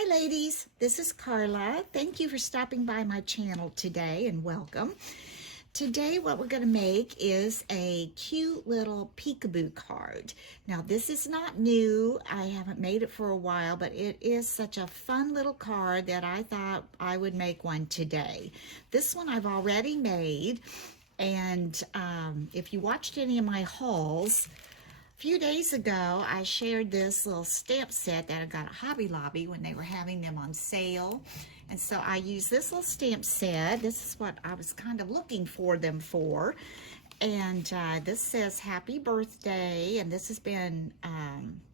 Hi ladies, this is Carla. Thank you for stopping by my channel today and welcome. Today what we're going to make is a cute little peekaboo card. Now this is not new. I haven't made it for a while, but it is such a fun little card that I thought I would make one today. This one I've already made, and if you watched any of my hauls, a few days ago, I shared this little stamp set that I got at Hobby Lobby when they were having them on sale. And so I used this little stamp set. This is what I was kind of looking for them for. And this says happy birthday. And this has been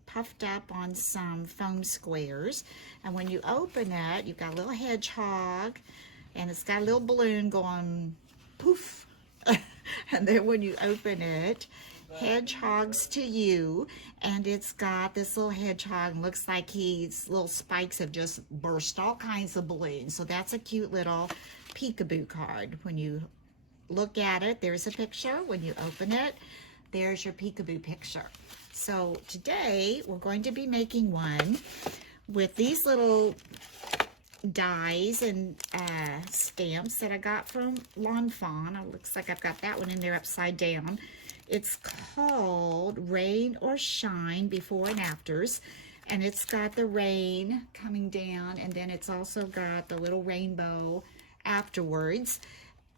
puffed up on some foam squares. And when you open it, you've got a little hedgehog. And it's got a little balloon going poof. And then when you open it, hedgehogs to you, and it's got this little hedgehog. Looks like his little spikes have just burst all kinds of balloons. So that's a cute little peekaboo card. When you look at it, there's a picture. When you open it, there's your peekaboo picture. So today we're going to be making one with these little dies and stamps that I got from Fawn. It looks like I've got that one in there upside down. It's called Rain or Shine Before and Afters, and it's got the rain coming down, and then it's also got the little rainbow afterwards.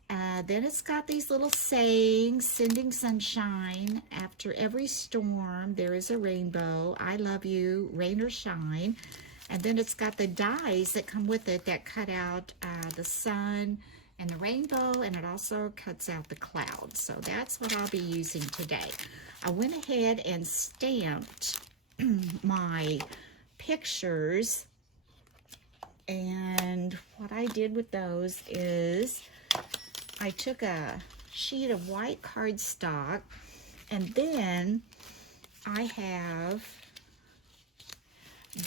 Then it's got these little sayings: sending sunshine, after every storm there is a rainbow, I love you, rain or shine. And then it's got the dies that come with it that cut out the sun and the rainbow, and it also cuts out the clouds. So that's what I'll be using today. I went ahead and stamped my pictures, and what I did with those is I took a sheet of white cardstock, and then I have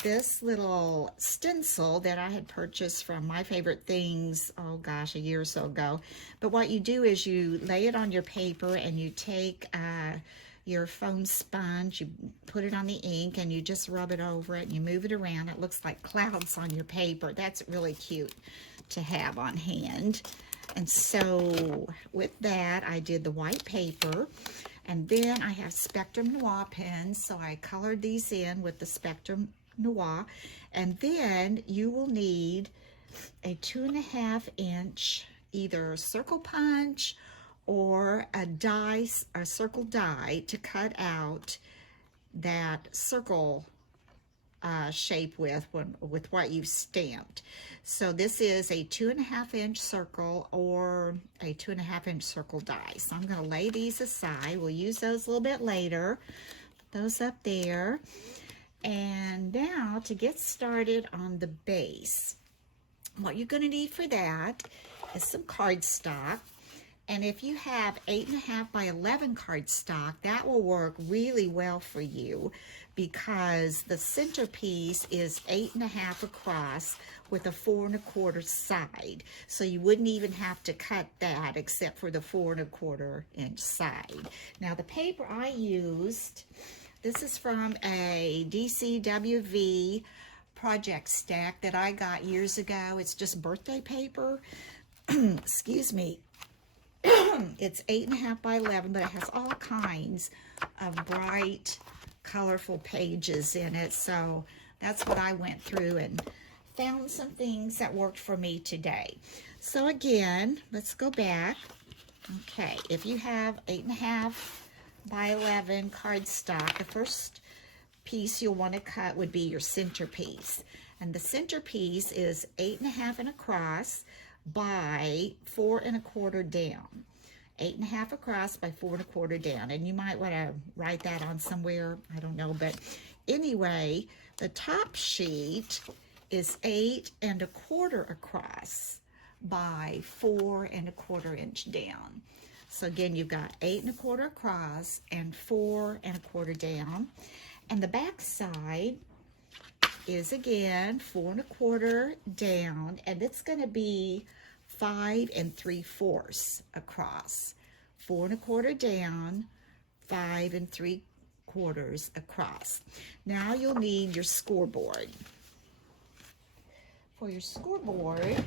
this little stencil that I had purchased from My Favorite Things, oh gosh, a year or so ago. But what you do is you lay it on your paper, and you take your foam sponge, you put it on the ink, and you just rub it over it, and you move it around. It looks like clouds on your paper. That's really cute to have on hand. And so with that, I did the white paper, and then I have Spectrum Noir pens, so I colored these in with the Spectrum Noir. And then you will need a 2.5-inch either circle punch or a circle die to cut out that circle shape with what you've stamped. So this is a 2.5-inch circle or a 2.5-inch circle die. So I'm going to lay these aside. We'll use those a little bit later. Put those up there. And now to get started on the base, what you're going to need for that is some cardstock. And if you have 8.5 by 11 cardstock, that will work really well for you, because the centerpiece is 8.5 across with a 4.25 side. So you wouldn't even have to cut that except for the 4.25-inch side. Now the paper I used, this is from a DCWV project stack that I got years ago. It's just birthday paper. Excuse me. It's 8.5 by 11, but it has all kinds of bright, colorful pages in it. So that's what I went through and found some things that worked for me today. So again, let's go back. Okay, if you have 8.5 by 11 cardstock, the first piece you'll want to cut would be your centerpiece. And the centerpiece is 8.5 and across by 4.25 down. 8.5 across by 4.25 down. And you might want to write that on somewhere, I don't know. But anyway, the top sheet is 8.25 across by 4.25 inch down. So again, you've got 8.25 across and 4.25 down. And the back side is again 4.25 down, and it's going to be 5 3/4 across. 4.25 down, 5 3/4 across. Now you'll need your scoreboard. for your scoreboard,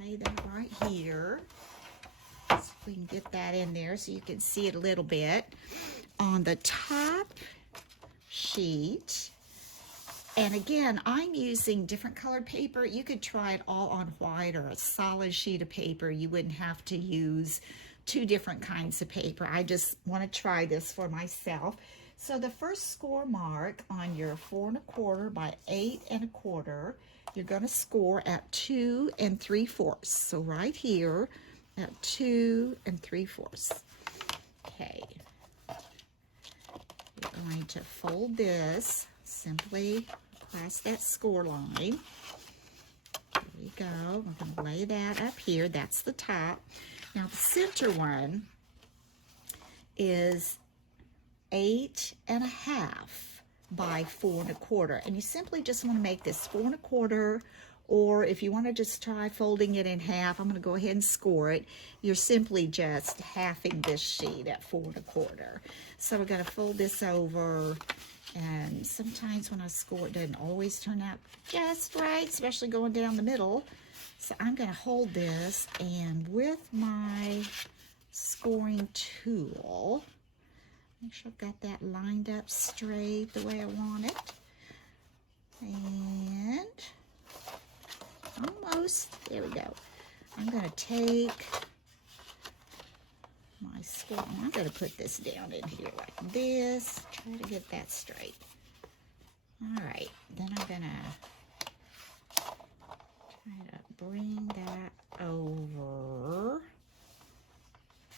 lay that right here. So we can get that in there so you can see it a little bit. On the top sheet, and again, I'm using different colored paper. You could try it all on white or a solid sheet of paper. You wouldn't have to use two different kinds of paper. I just want to try this for myself. So the first score mark on your 4 1/4 by 8 1/4, you're going to score at 2 3/4. So right here at 2 3/4. Okay. You're going to fold this simply across that score line. There we go. We're going to lay that up here. That's the top. Now the center one is 8 1/2 by 4 1/4, and you simply just want to make this 4 1/4, or if you want to just try folding it in half, I'm going to go ahead and score it. You're simply just halving this sheet at 4 1/4. So we're going to fold this over, and sometimes when I score it doesn't always turn out just right, especially going down the middle. So I'm going to hold this, and with my scoring tool, make sure I've got that lined up straight the way I want it. And almost, there we go. I'm going to take my score, and I'm going to put this down in here like this. Try to get that straight. All right, then I'm going to try to bring that over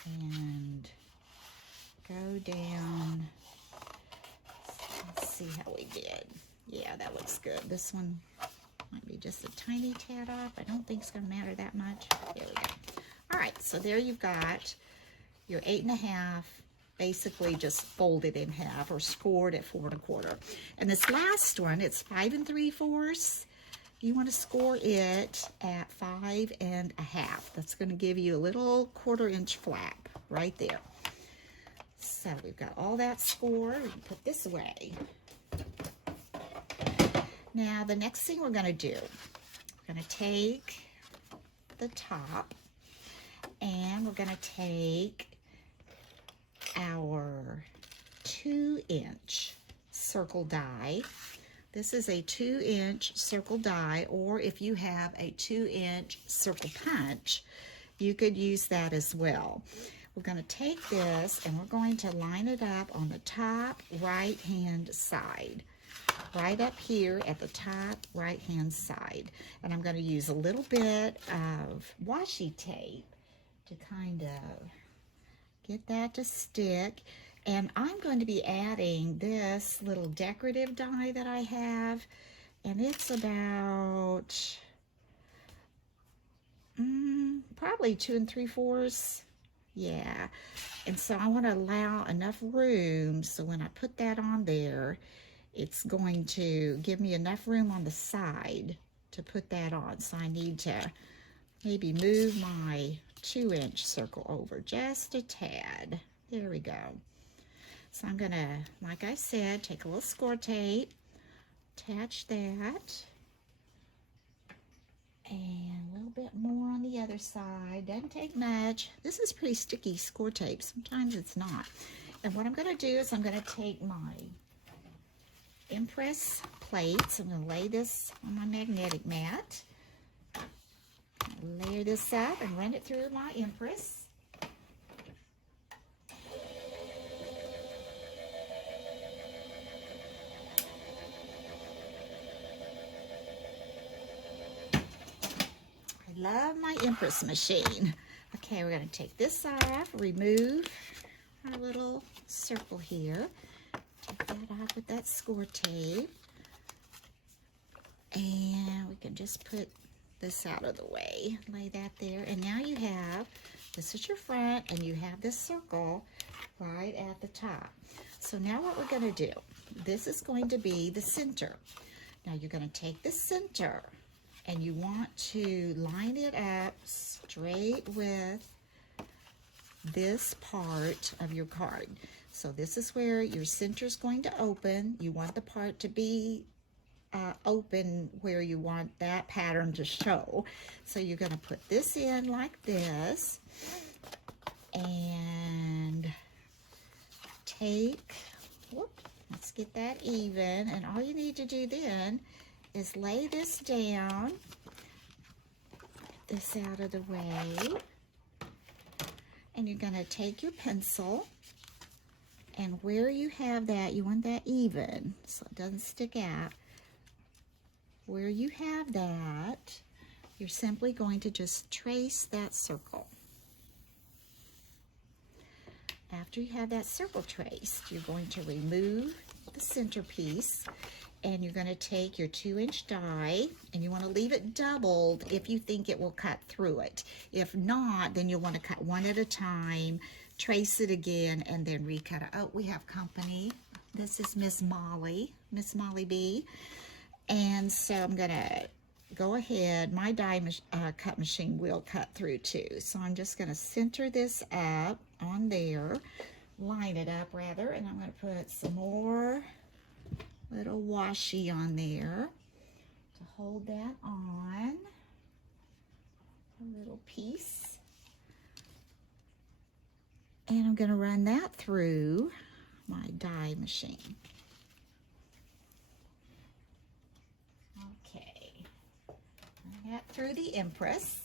and go down. Let's see how we did. Yeah, that looks good. This one might be just a tiny tad off. I don't think it's going to matter that much. There we go. All right, so there you've got your 8 1/2, basically just folded in half or scored at 4 1/4. And this last one, it's 5 3/4. You want to score it at 5 1/2. That's going to give you a little 1/4 inch flap right there. So we've got all that score. We can put this away. Now the next thing we're going to do, we're going to take the top, and we're going to take our 2-inch circle die. This is a 2-inch circle die, or if you have a 2-inch circle punch, you could use that as well. We're going to take this, and we're going to line it up on the top right-hand side. Right up here at the top right-hand side. And I'm going to use a little bit of washi tape to kind of get that to stick. And I'm going to be adding this little decorative die that I have. And it's about probably 2 3/4. Yeah. And so I want to allow enough room so when I put that on there, it's going to give me enough room on the side to put that on. So I need to maybe move my 2-inch circle over just a tad. There we go. So I'm gonna, like I said, take a little score tape, attach that, and a little bit more on the other side. Doesn't take much. This is pretty sticky score tape. Sometimes it's not. And what I'm gonna do is I'm gonna take my Impress plates. I'm going to lay this on my magnetic mat. Layer this up and run it through my Impress. I love my Impress machine. Okay, we're going to take this off, remove our little circle here. Take that off with that score tape, and we can just put this out of the way, lay that there, and now you have, this is your front, and you have this circle right at the top. So now what we're going to do, this is going to be the center. Now you're going to take the center, and you want to line it up straight with this part of your card. So this is where your center is going to open. You want the part to be open where you want that pattern to show. So you're going to put this in like this and take, whoop, let's get that even. And all you need to do then is lay this down, get this out of the way, and you're going to take your pencil, and where you have that, you want that even so it doesn't stick out. Where you have that, you're simply going to just trace that circle. After you have that circle traced, you're going to remove the centerpiece, and you're going to take your 2-inch die, and you want to leave it doubled if you think it will cut through it. If not, then you'll want to cut one at a time, trace it again, and then recut it. Oh, we have company. This is Miss Molly B. And so I'm going to go ahead. My die cut machine will cut through too. So I'm just going to center this up on there, line it up rather, and I'm going to put some more little washi on there to hold that on. A little piece. And I'm going to run that through my die machine. Okay, run that through the Empress.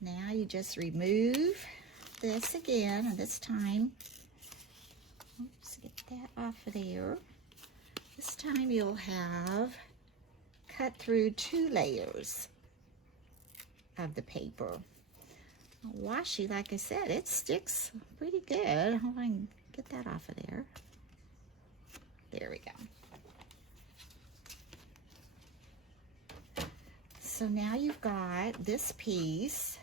Now you just remove this again, and this time, oops, get that off of there. This time you'll have cut through 2 layers of the paper. Washi, like I said, it sticks pretty good. I hope I can get that off of there. There we go. So now you've got this piece.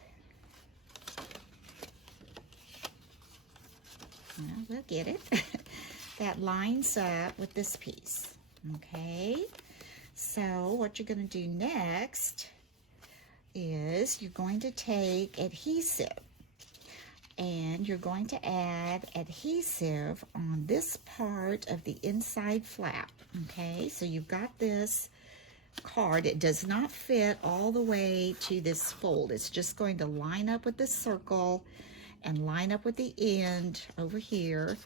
Well, we'll get it. That lines up with this piece. Okay, so what you're going to do next is you're going to take adhesive, and you're going to add adhesive on this part of the inside flap. Okay, so you've got this card. It does not fit all the way to this fold. It's just going to line up with the circle and line up with the end over here,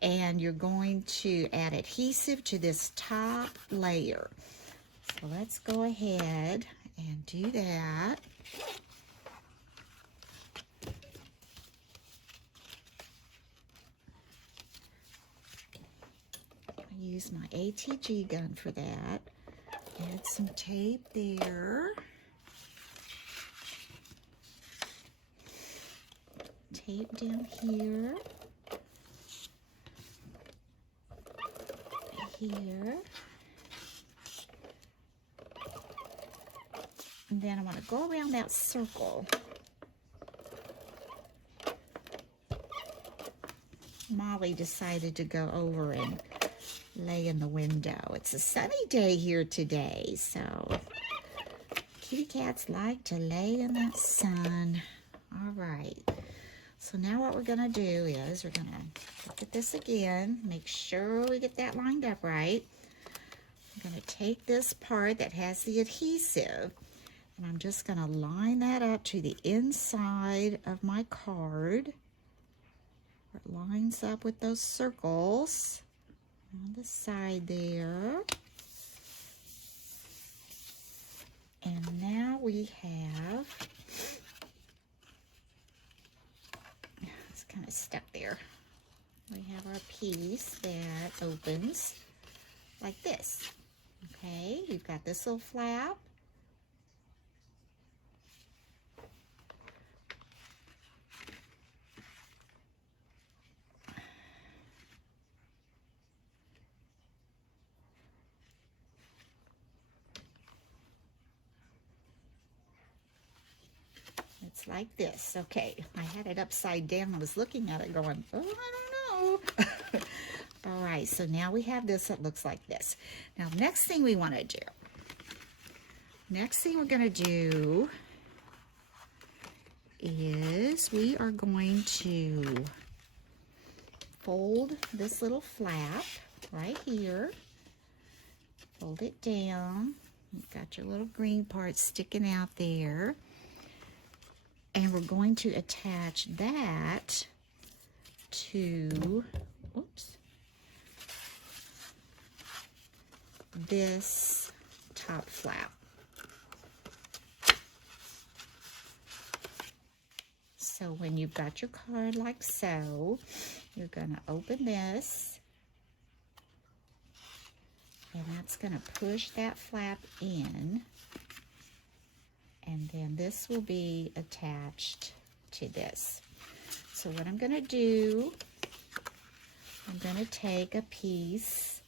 and you're going to add adhesive to this top layer. So let's go ahead and do that. I use my ATG gun for that. Add some tape there. Tape down here. Here. And then I want to go around that circle. Molly decided to go over and lay in the window. It's a sunny day here today, so kitty cats like to lay in that sun. All right. So now what we're going to do is we're going to look at this again, make sure we get that lined up right. I'm going to take this part that has the adhesive, and I'm just going to line that up to the inside of my card. It lines up with those circles on the side there. And now we have, it's kind of stuck there. We have our piece that opens like this. Okay, you've got this little flap. It's like this. Okay, I had it upside down. I was looking at it going, oh, I don't know. All right, so now we have this that looks like this. Now, next thing we want to do, next thing we're going to do is we are going to fold this little flap right here. Fold it down. You've got your little green part sticking out there. And we're going to attach that to, oops, this top flap. So when you've got your card like so, you're going to open this, and that's going to push that flap in, and then this will be attached to this. So what I'm going to do, I'm going to take a piece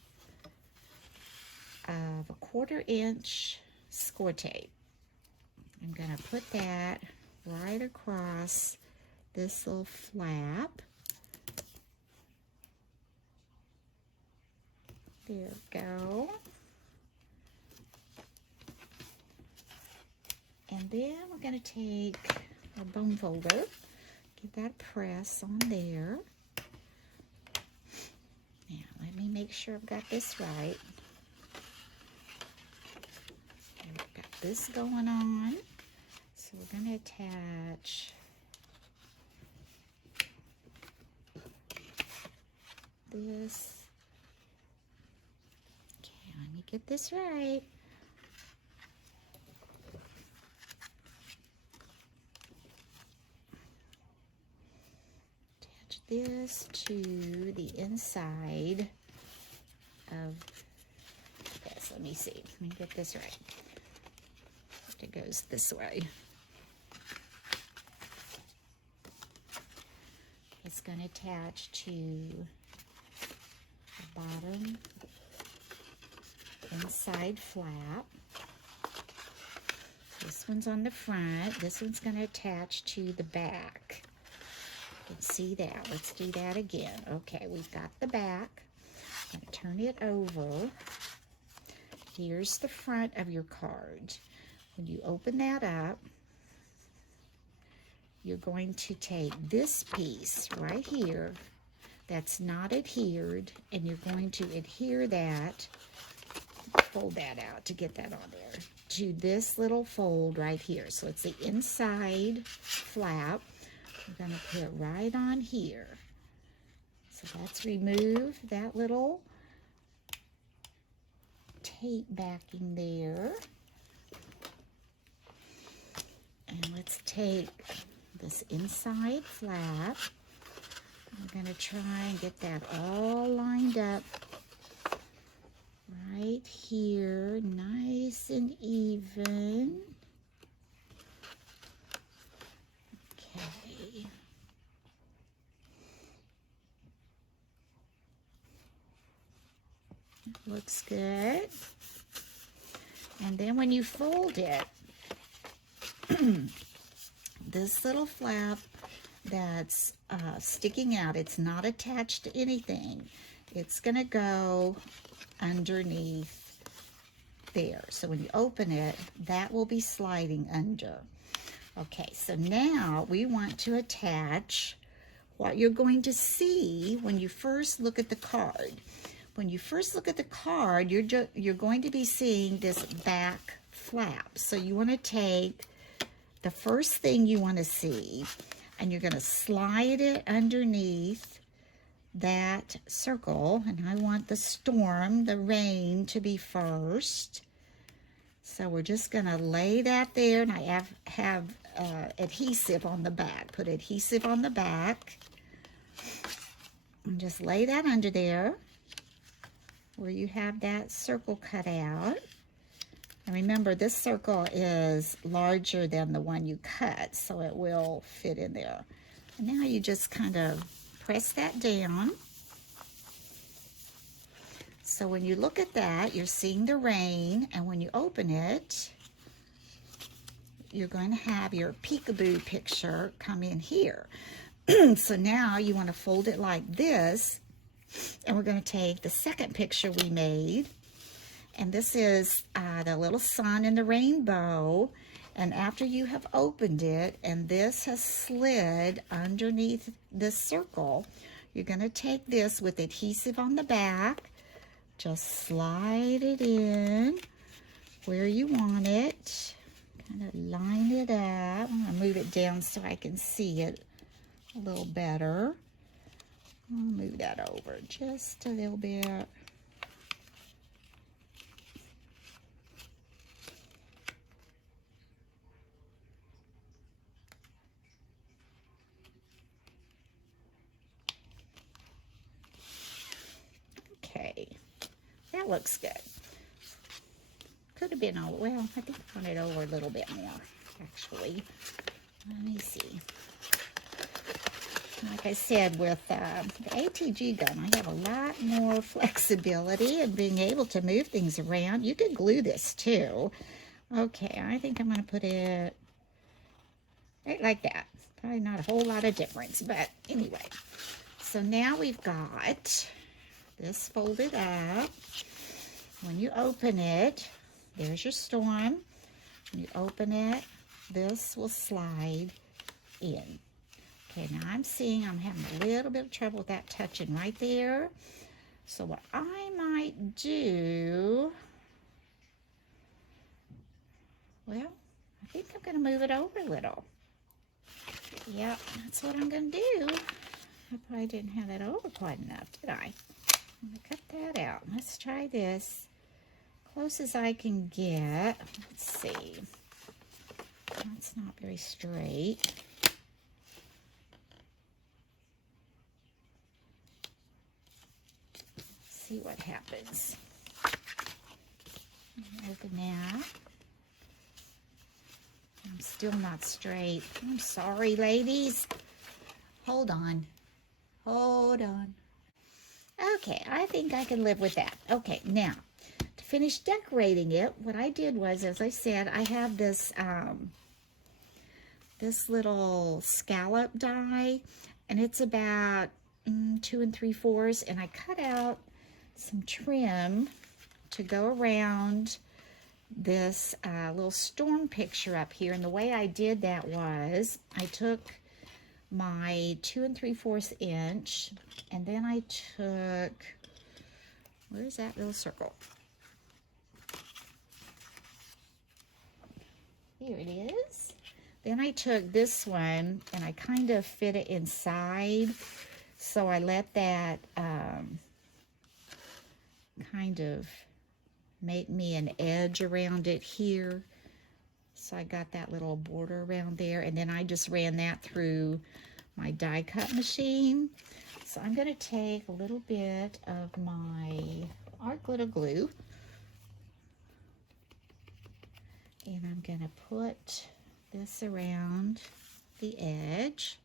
of a 1/4 inch score tape. I'm going to put that right across this little flap. There we go. And then we're going to take our bone folder, give that a press on there. Now, let me make sure I've got this right. I've got this going on. So we're going to attach this. Okay, let me get this right. Attach this to the inside of this. Let me see. Let me get this right. It goes this way. It's going to attach to the bottom inside flap. This one's on the front. This one's going to attach to the back. You can see that. Let's do that again. Okay, we've got the back. I'm going to turn it over. Here's the front of your card. When you open that up, you're going to take this piece right here that's not adhered, and you're going to adhere that, fold that out to get that on there, to this little fold right here. So it's the inside flap. We're going to put it right on here. So let's remove that little tape backing there. And let's take this inside flap. I'm going to try and get that all lined up right here, nice and even. Okay. Looks good. And then when you fold it, this little flap that's sticking out, it's not attached to anything. It's going to go underneath there. So when you open it, that will be sliding under. Okay, so now we want to attach what you're going to see when you first look at the card. When you first look at the card, you're going to be seeing this back flap. So you want to take the first thing you want to see, and you're going to slide it underneath that circle. And I want the storm, the rain, to be first. So we're just going to lay that there, and I have adhesive on the back. Put adhesive on the back. And just lay that under there where you have that circle cut out. And remember, this circle is larger than the one you cut, so it will fit in there. And now you just kind of press that down. So when you look at that, you're seeing the rain, and when you open it, you're going to have your peekaboo picture come in here. So now you want to fold it like this, And we're going to take the second picture we made. And this is the little sun and the rainbow. And after you have opened it, and this has slid underneath this circle, you're going to take this with adhesive on the back. Just slide it in where you want it. Kind of line it up. I'm going to move it down so I can see it a little better. I'll move that over just a little bit. Okay, that looks good. Could have been over, well, I think I want it over a little bit more, actually. Let me see. Like I said, with the ATG gun, I have a lot more flexibility in being able to move things around. You could glue this too. Okay, I think I'm going to put it right like that. Probably not a whole lot of difference, but anyway. So now we've got this folded up. When you open it, there's your storm. When you open it, this will slide in. Okay, now I'm seeing I'm having a little bit of trouble with that touching right there. So what I might do, well, I think I'm going to move it over a little. Yep, that's what I'm going to do. I probably didn't have that over quite enough, did I? I'm going to cut that out. Let's try this. Close as I can get. Let's see. That's not very straight. See what happens. Open that. I'm still not straight. I'm sorry, ladies. Hold on. Hold on. Okay, I think I can live with that. Okay, now, to finish decorating it, what I did was, as I said, I have this, this little scallop die, and it's about 2 3/4, and I cut out some trim to go around this little storm picture up here. And the way I did that was I took my 2 3/4 inch, and then I took, where's that little circle? Here it is. Then I took this one and I kind of fit it inside. So I let that kind of make me an edge around it here. So I got that little border around there, and then I just ran that through my die cut machine. So I'm going to take a little bit of my art glitter glue, and I'm going to put this around the edge.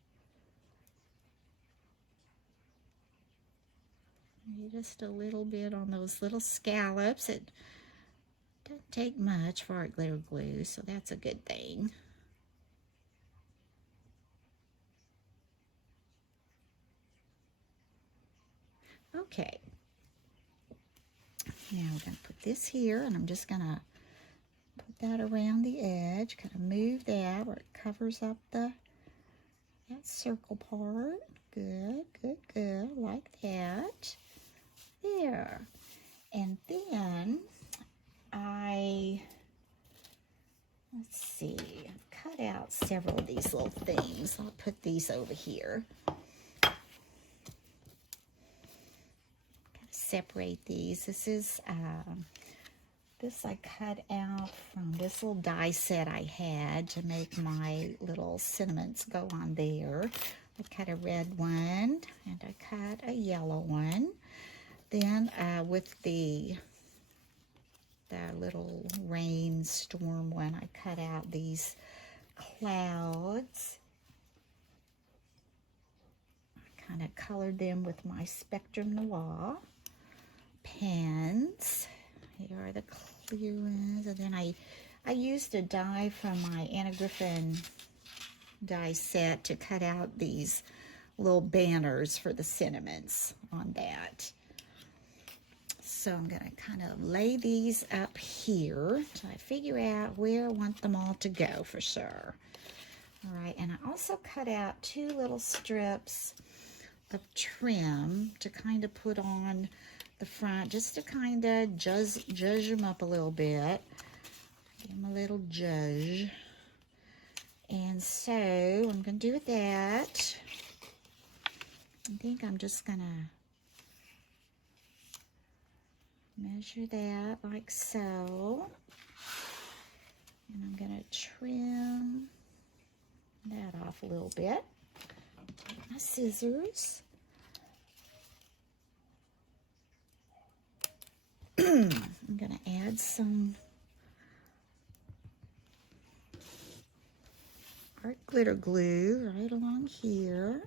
Just a little bit on those little scallops. It doesn't take much for art glitter glue, so that's a good thing. Okay. Now we're going to put this here, and I'm just going to put that around the edge, kind of move that where it covers up that circle part. Good, good, good, like that. There. And then let's see, I've cut out several of these little things. I'll put these over here. Separate these. This is this I cut out from this little die set I had to make my little sentiments go on there. I cut a red one and I cut a yellow one. Then with the little rain storm one, I cut out these clouds. I kind of colored them with my Spectrum Noir pens. Here are the clear ones. And then I used a die from my Anna Griffin die set to cut out these little banners for the cinnamons on that. So I'm going to kind of lay these up here till I figure out where I want them all to go for sure. All right, and I also cut out 2 little strips of trim to kind of put on the front, just to kind of judge them up a little bit. Give them a little judge. And so I'm going to do with that. I think I'm just going to measure that like so. And I'm going to trim that off a little bit. Take my scissors. I'm going to add some art glitter glue right along here.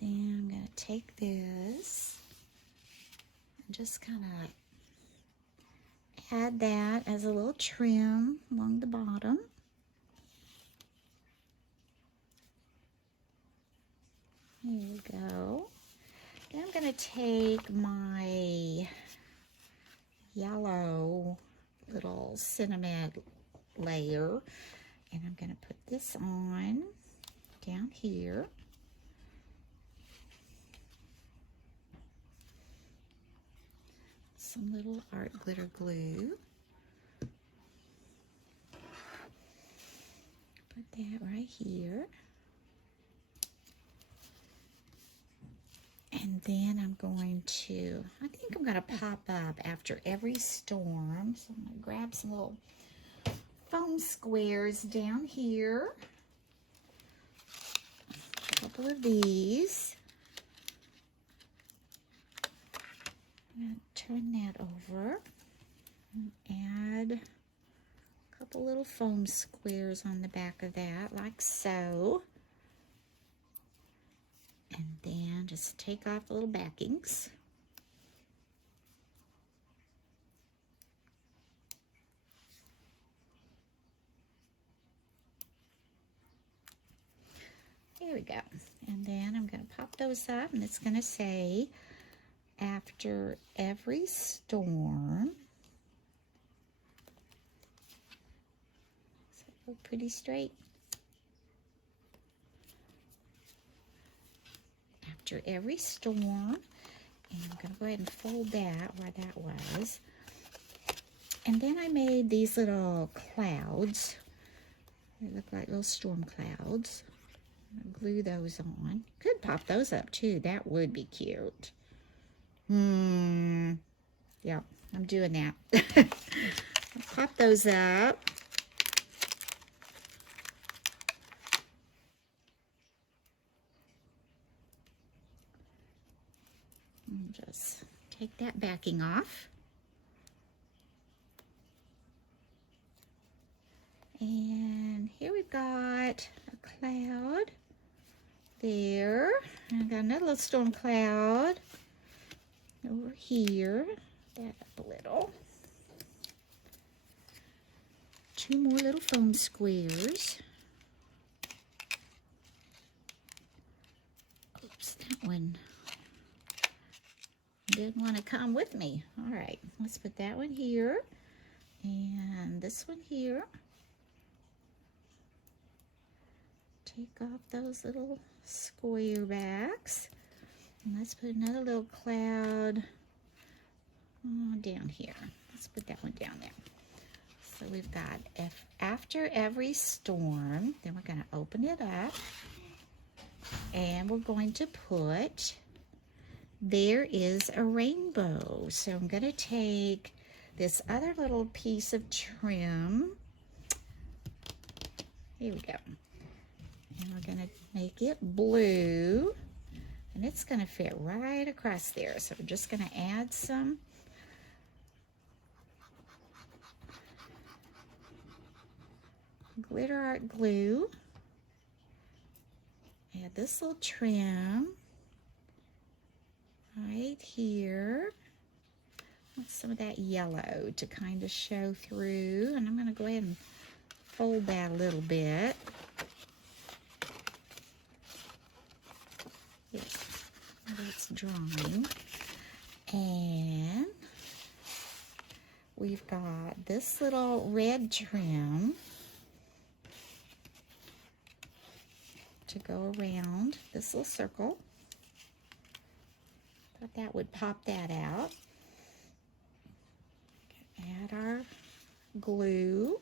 Then I'm going to take this and just kind of add that as a little trim along the bottom. There we go. Then I'm going to take my yellow little cinnamon layer and I'm going to put this on down here. Some little art glitter glue. Put that right here. And then I'm going to, I think I'm going to pop up after every storm. So I'm going to grab some little foam squares down here. A couple of these. I'm going to turn that over and add a couple little foam squares on the back of that, like so. And then just take off the little backings. There we go. And then I'm going to pop those up, and it's going to say, after every storm. So go pretty straight. After every storm, and I'm going to go ahead and fold that where that was. And then I made these little clouds. They look like little storm clouds. I'll glue those on. Could pop those up too. That would be cute. Yeah, I'm doing that. I'll pop those up. And just take that backing off. And here we've got a cloud there. And I've got another little storm cloud over here. That up a little. 2 more little foam squares. Oops, that one didn't want to come with me. All right, let's put that one here and this one here. Take off those little square backs. And let's put another little cloud down here. Let's put that one down there. So we've got after every storm, then we're going to open it up. And we're going to put, there is a rainbow. So I'm going to take this other little piece of trim. Here we go. And we're going to make it blue. And it's going to fit right across there. So we're just going to add some glitter art glue. Add this little trim right here. Want some of that yellow to kind of show through. And I'm going to go ahead and fold that a little bit. drying. And we've got this little red trim to go around this little circle. Thought that would pop that out. Add our glue.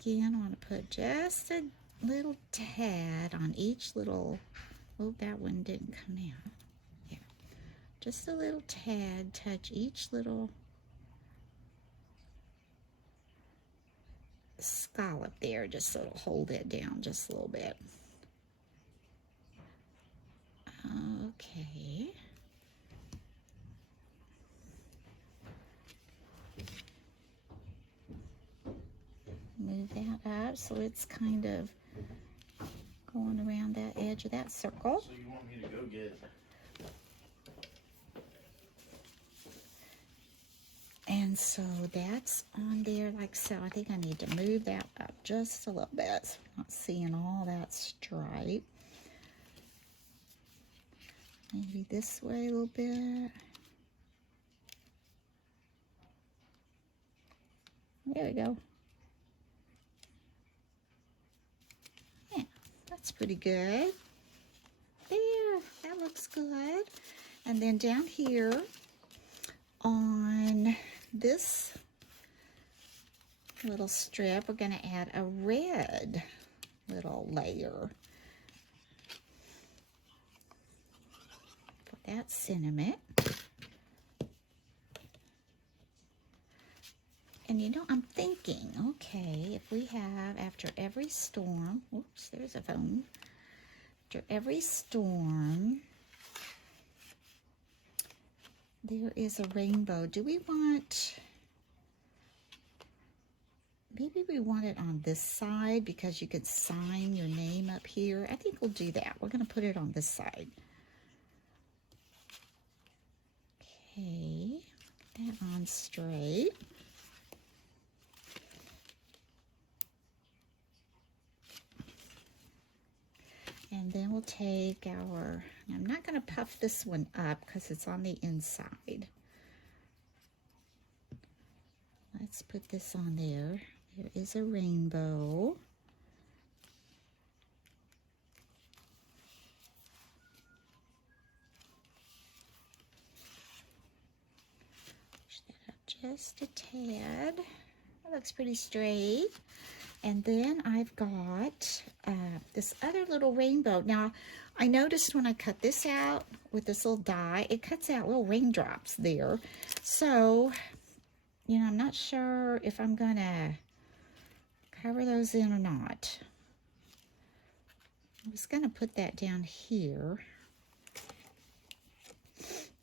Again, I want to put just a little tad on each little, oh, that one didn't come out. Yeah, just a little tad, touch each little scallop there, just so it'll hold it down just a little bit. Okay. Move that up so it's kind of going around that edge of that circle. So you want me to go get... And so that's on there like so. I think I need to move that up just a little bit so I'm not seeing all that stripe. Maybe this way a little bit. There we go. Yeah, that's pretty good. There, that looks good. And then down here on this little strip, we're going to add a red little layer. Put that sentiment. And you know, I'm thinking, okay, if we have after every storm, oops, there's a phone. After every storm, there is a rainbow. Do we want, maybe we want it on this side because you could sign your name up here. I think we'll do that. We're going to put it on this side. Okay, put that on straight. And then we'll take our, I'm not going to puff this one up because it's on the inside. Let's put this on there. There is a rainbow. Push that up just a tad. That looks pretty straight. And then I've got this other little rainbow. Now, I noticed when I cut this out with this little die, it cuts out little raindrops there. So, you know, I'm not sure if I'm going to cover those in or not. I was going to put that down here.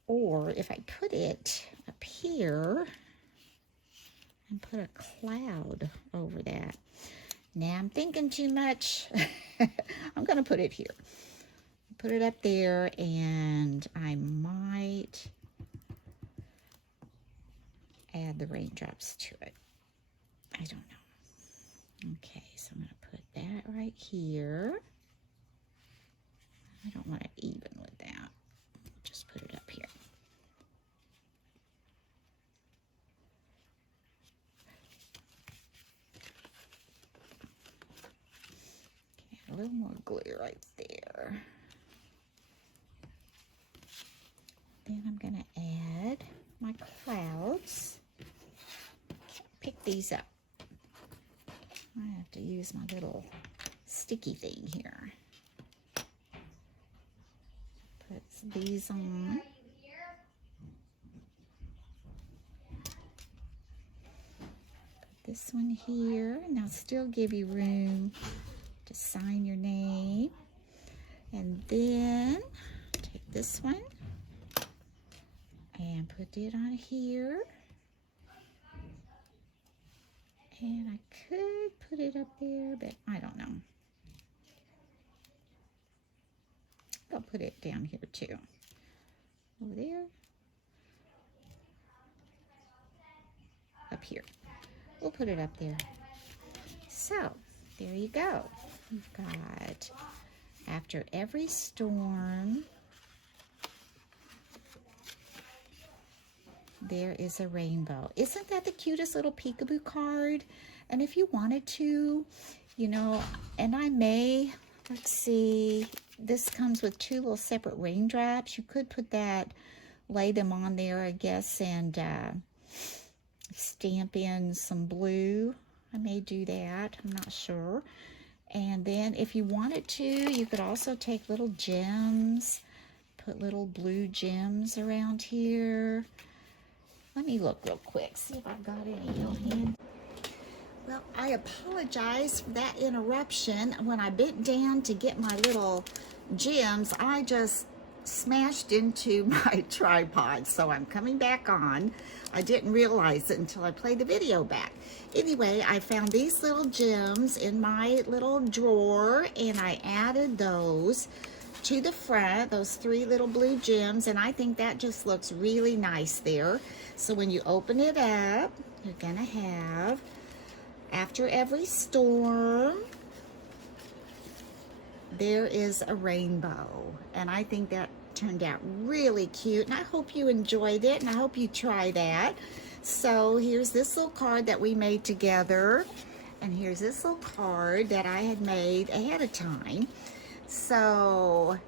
Or if I put it up here and put a cloud over that. Now I'm thinking too much. I'm going to put it here. Put it up there, and I might add the raindrops to it. I don't know. Okay, so I'm going to put that right here. I don't want it even with that. Just put it up here. A little more glue right there. Then I'm going to add my clouds. Pick these up. I have to use my little sticky thing here. Put these on. Put this one here, and I'll still give you room to sign your name. And then take this one and put it on here. And I could put it up there, but I don't know. I'll put it down here too. Over there. Up here. We'll put it up there. So, there you go. You've got, after every storm, there is a rainbow. Isn't that the cutest little peekaboo card? And if you wanted to, you know, and I may, let's see, this comes with 2 little separate raindrops. You could put that, lay them on there, I guess, and stamp in some blue. I may do that, I'm not sure. And then if you wanted to, you could also take little gems, put little blue gems around here. Let me look real quick, see if I've got any on hand. Well, I apologize for that interruption. When I bent down to get my little gems, I just smashed into my tripod, so I'm coming back on. I didn't realize it until I played the video back. Anyway, I found these little gems in my little drawer, and I added those to the front, those 3 little blue gems, and I think that just looks really nice there. So when you open it up, you're gonna have, after every storm, there is a rainbow, and I think that turned out really cute, and I hope you enjoyed it, and I hope you try that. So here's this little card that we made together, and here's this little card that I had made ahead of time. So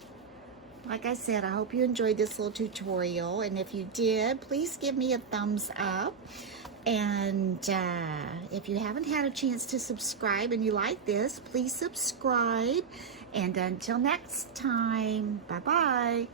like I said, I hope you enjoyed this little tutorial, and if you did, please give me a thumbs up. And if you haven't had a chance to subscribe and you like this, please subscribe. And until next time, bye-bye.